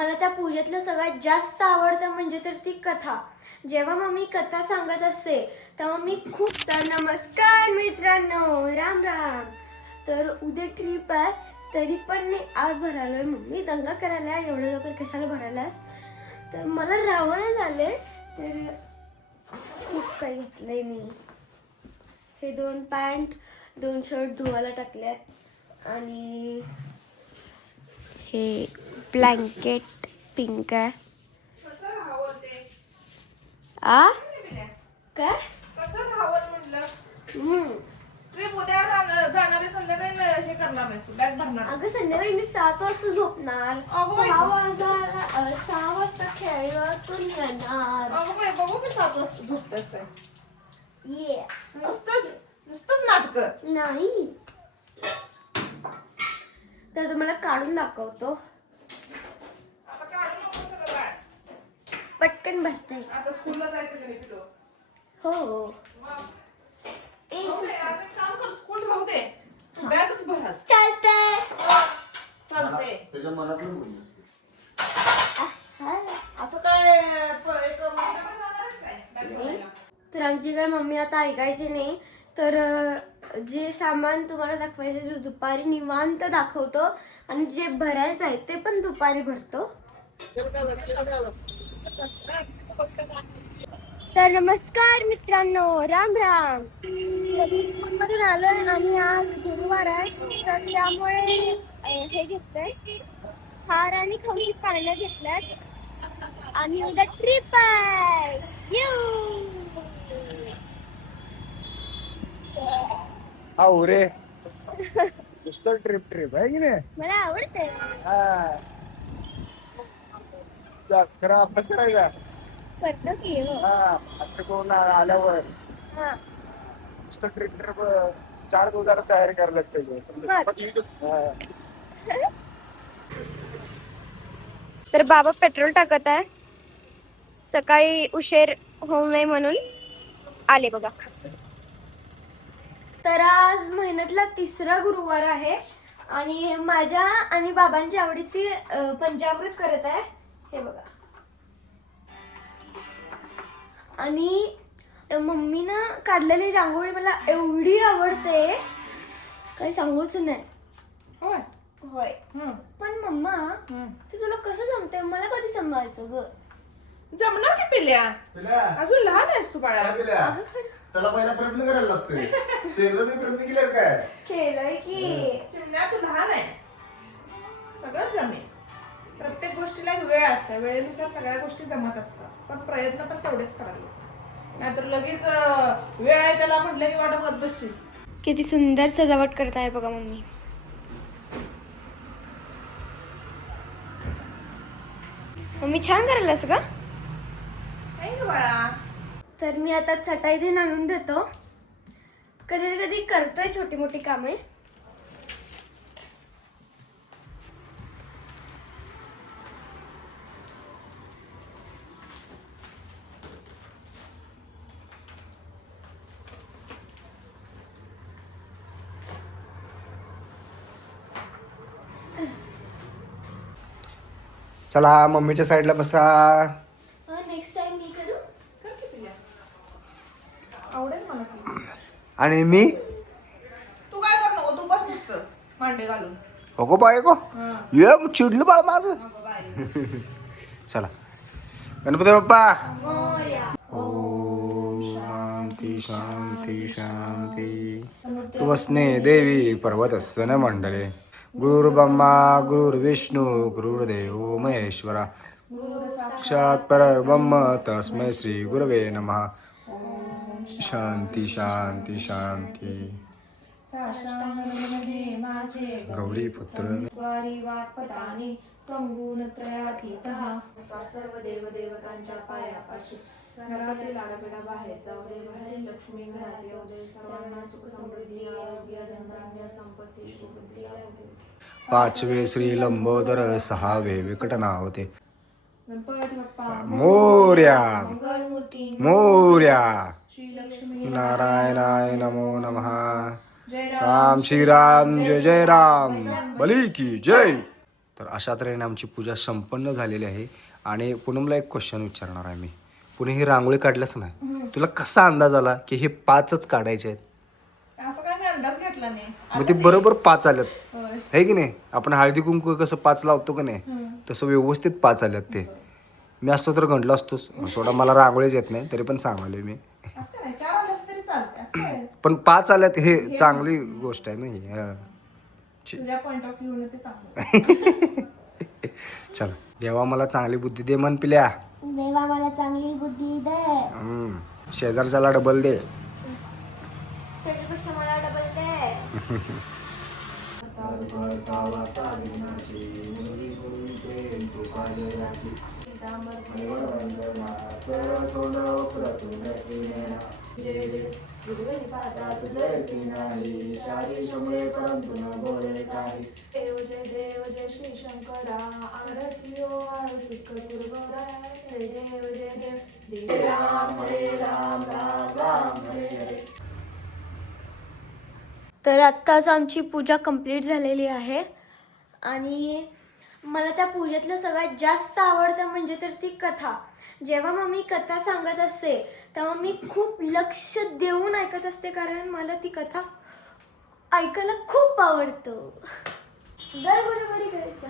मला त्या पूजेतलं सगळ्यात जास्त आवडतं म्हणजे तर ती कथा. जेव्हा मम्मी कथा सांगत असते तेव्हा मी खूप तर नमस्कार मित्रांनो राम राम. तर उद्या ट्रिप आहे तरी पण मी आज भरालोय. मम्मी दंगा करायला एवढं लवकर कशाला भरायलास? तर मला रावण झाले तर खूप काही घेतलंय मी. हे दोन पॅन्ट दोन शर्ट धुवायला टाकल्यात. आणि हे ब्लँकेट पिंक. आहे आ? काय? हे अगं संध्याकाळी मी सात वाजता झोपणार. सहा वाजता सहा वाजता खेळातून येणार बघू की सात वाजता झोपतेस काय. येस नुसतंच नुसतंच नाटक. नाही. तर तुम्हाला काढून दाखवतो आता काढू नको सगळं बॅग पटकन भरते आता स्कूलला जायचं का नाही पिलो हो हो. ए, राहू दे, आज एक काम कर स्कूल राहू दे. तू बॅगच भरास चालतंय. चालते त्याच्या मनातलं बोलणं. असं काय प- एक महिनाभर जाणारच काय? बॅग भरायला? तर आमची काय मम्मी आता ऐकायची नाही. तर अ, जे सामान तुम्हाला दाखवायचं ते दुपारी निवांत दाखवतो. आणि जे भरायचं आहे ते पण दुपारी भरतो. तर नमस्कार मित्रांनो राम राम. तर मी स्कूलमधून आलोय आणि आज गुरुवार आहे तर त्यामुळे हे घेतलंय. हार आणि खवशी पाळण्या घेतल्यात. आणि उद्या ट्रिप आहे. यू हा रे ट्रिप ट्रिप आहे की नाही? मला आवडते हा. जा, खरं अभ्यास करायचा करतो की हो. हा आता कोण आल्यावर. हा. नुसतं ट्रिप चार दिवसाला तयारी करायलाच पाहिजे हा. तर बाबा पेट्रोल टाकत आहे. सकाळी उशीर होऊ नये म्हणून आले बघा. तर आज महिन्यातला तिसरा गुरुवार आहे. आणि माझ्या आणि बाबांच्या आवडीची अ, पंचामृत करत आहे. हे बघा. आणि मम्मीनं काढलेली रांगोळी मला एवढी आवडते. काही सांगूच नाही. होय? होय. पण मम्मा. ते तुला कसं जमते मला कधी सांभाळायचं ग? जमणार की पिल्या? पिल्या, अजून लहान आहेस तू बाळा. पिल्या? अगं खरं. त्याला पहिला प्रयत्न करायला लागतोय. ते एकदा ते प्रयत्न केलेस काय? केलंय की. चिमण्या तू लहान आहेस. सगळं जमेल. प्रत्येक गोष्टीला एक वेळ असते. वेळेनुसार सगळ्या गोष्टी जमत असतात. पण प्रयत्न पण तेवढेच करावे. नाहीतर लगेच वेळ आहे त्याला म्हटलं की वाट बघत बसशील. किती सुंदर सजावट करत आहे बघा मम्मी. मम्मी छान करायलास का नाही बाळा. तर मी आता चटाई आणून देतो. कधी कधी करतोय छोटी मोठी कामे. चला मम्मीच्या साईडला बसा. नेक्स्ट टाइम मी करू. कर की पिल्या आवडेल मला की. आणि मी? तू काय कर नको तू बस नुसतं. मांडे घालून. हो बाय को हं. ये चिडलं बाळ माझं. चला. गणपती बाप्पा. शांती शांती शांती. वसने देवी पर्वतस्तन मंडले. गुरुर्ब्रह्मा गुरुर्विष्णू गुरुर्देव महेश्वरा. साक्षात परब्रह्म तस्मै श्री गुरवे नमः. शांती शांती शांती. गौरी पुत्र. त्वं गुणत्रयातीतः सर्व देव देवतांच्या पायापाशी घरातील बाहेर जाऊ दे बाहेरील लक्ष्मी घरात येऊ दे सर्वांना सुख समृद्धी आरोग्य धनधान्य संपत्ती सुबुद्धी पाचवे श्री लंबोदर सहावे विकटनावते. गणपती बाप्पा मोर्या मंगलमूर्ती मोर्या. श्री लक्ष्मी नारायणाय नमो नमः. राम श्री राम जय जय राम बली की जय. तर अशा तऱ्हेने आमची पूजा संपन्न झालेली आहे. आणि पूनमला एक क्वेश्चन विचारणार आहे मी. पुणे ही रांगोळी काढल्याच नाही. तुला कसा अंदाज आला की हे पाचच काढायचे आहेत? असं काय मी अंदाज घेतला नाही. मग ते बरोबर पाच आल्यात होय. आहे की नाही? आपण हळदी कुंकू कसं पाच लावतो का नाही? तसं व्यवस्थित पाच आल्यात ते. मी असतो तर घंटलो असतोच. सोडा मला रांगोळीच येत नाही तरी पण सांगाले मी. असं काय नाही? चार आल्यास तरी चालते असं काय? पण पाच आल्यात हे चांगली गोष्ट आहे ना ही हा. तुझ्या पॉइंट ऑफ व्ह्यू ते चांगलं. चल देवा मला चांगली बुद्धी दे मन पिल्या. देवा मला चांगली बुद्धी दे. हम्म. शेजारच्याला डबल दे. त्याच्यापेक्षा मला डबल दे. तर आत्ताच आमची पूजा कंप्लीट झालेली आहे. आणि मला त्या पूजेतलं सगळ्यात जास्त आवडतं म्हणजे तर ती कथा. जेव्हा मम्मी कथा सांगत असते तेव्हा मी खूप लक्ष देऊन ऐकत असते कारण मला ती कथा ऐकायला खूप आवडतं. दर बरोबरी करायचं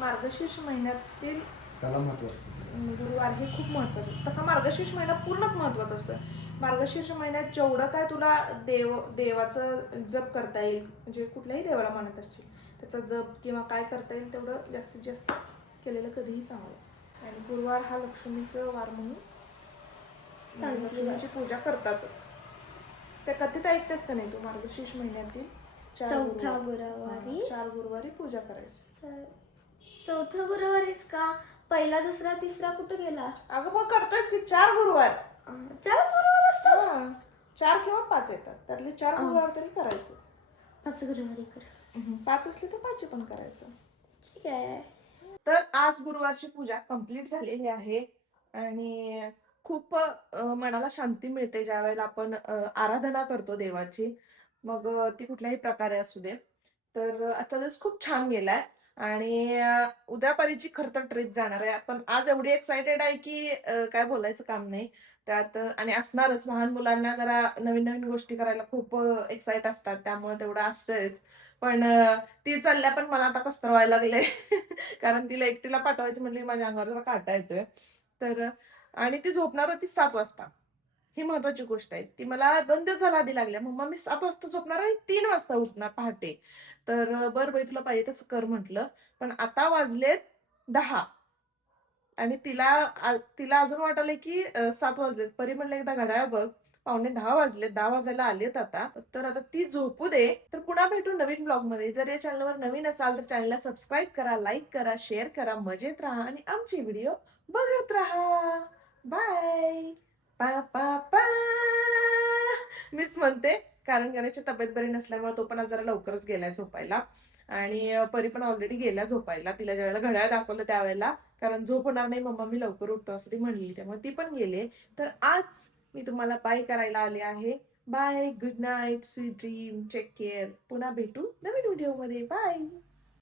मार्गशीर्ष महिन्यातील त्याला महत्त्व असतं. गुरुवार हे खूप महत्वाचं. तसा मार्गशीर्ष महिना पूर्णच महत्त्वाचा असतो मार्गशीर्ष महिन्यात जेवढं काय तुला देव देवाचं जप करता येईल म्हणजे कुठल्याही देवाला मानत असशील त्याचा जप किंवा काय करता येईल तेवढं जास्तीत जास्त केलेलं कधीही चांगलं. आणि गुरुवार हा लक्ष्मीचं वार म्हणून. लक्ष्मीची पूजा करतातच. त्या कथेत ऐकतेस का नाही तू मार्गशीर्ष महिन्यातील चार चौथा गुरुवार. गुरुवारी. हा, चार गुरुवारी पूजा करायची. तर चौथा गुरुवारीच का? पहिला दुसरा तिसरा कुठं गेला? अगं मग करतोयस की चार गुरुवार. अं, चारच गुरुवार असतात. चार किंवा पाच येतात. त्यातले चार गुरुवार तरी करायचंच. पाच गुरुवारी कर. पाच असले तर पाचशे पण करायचं. ठीक आहे. तर आज गुरुवारची पूजा कंप्लीट झालेली आहे आणि खूप मनाला शांती मिळते ज्या वेळेला आपण आराधना करतो देवाची. मग ती कुठल्याही प्रकारे असू दे. तर आजचा दिवस खूप छान गेलाय. आणि उद्या परीची खर तर ट्रिप जाणार आहे. पण आज एवढी एक्सायटेड आहे की काय बोलायचं काम नाही. त्यात आणि असणारच लहान मुलांना जरा नवीन नवीन गोष्टी करायला खूप एक्साइट असतात. त्यामुळे तेवढं असतंच पण ती चालल्या पण मला आता कसं व्हायला लागले कारण तिला एकटीला पाठवायचं म्हणली माझ्या अंगावर जरा काटा येतोय. तर आणि ती झोपणार होती सात वाजता. ही महत्वाची गोष्ट आहे. ती मला दोन दिवस झाला आधी लागल्या मग मी सात वाजता झोपणार आणि तीन वाजता उठणार पहाटे. तर बरं बाई तुला पाहिजे तसं कर म्हटलं. पण आता वाजलेत दहा. आणि तिला तिला अजून वाटलं की सात वाजलेत. परी म्हणलं एकदा घड्याळ बघ. पावणे दहा वाजलेत. दहा वाजायला आलेत आता. तर आता ती झोपू दे. तर पुन्हा भेटू नवीन ब्लॉगमध्ये जर या चॅनलवर नवीन असाल तर चॅनलला सबस्क्राईब करा लाईक करा शेअर करा मजेत राहा आणि आमची व्हिडिओ बघत राहा. बाय. पा पा पा. मीच म्हणते कारण गणेशची तब्येत बरी नसल्यामुळे तो पण आज जरा लवकरच गेलाय झोपायला. आणि परी पण ऑलरेडी गेल्या झोपायला. तिला ज्या वेळेला घड्याळ दाखवलं त्यावेळेला कारण झोप होणार नाही मम्मा मी लवकर उठतो असं ती म्हणली. त्यामुळे ती पण गेले तर आज मी तुम्हाला बाय करायला आले आहे. Bye good night sweet dream take care पुन्हा भेटू नवीन व्हिडिओमध्ये बाय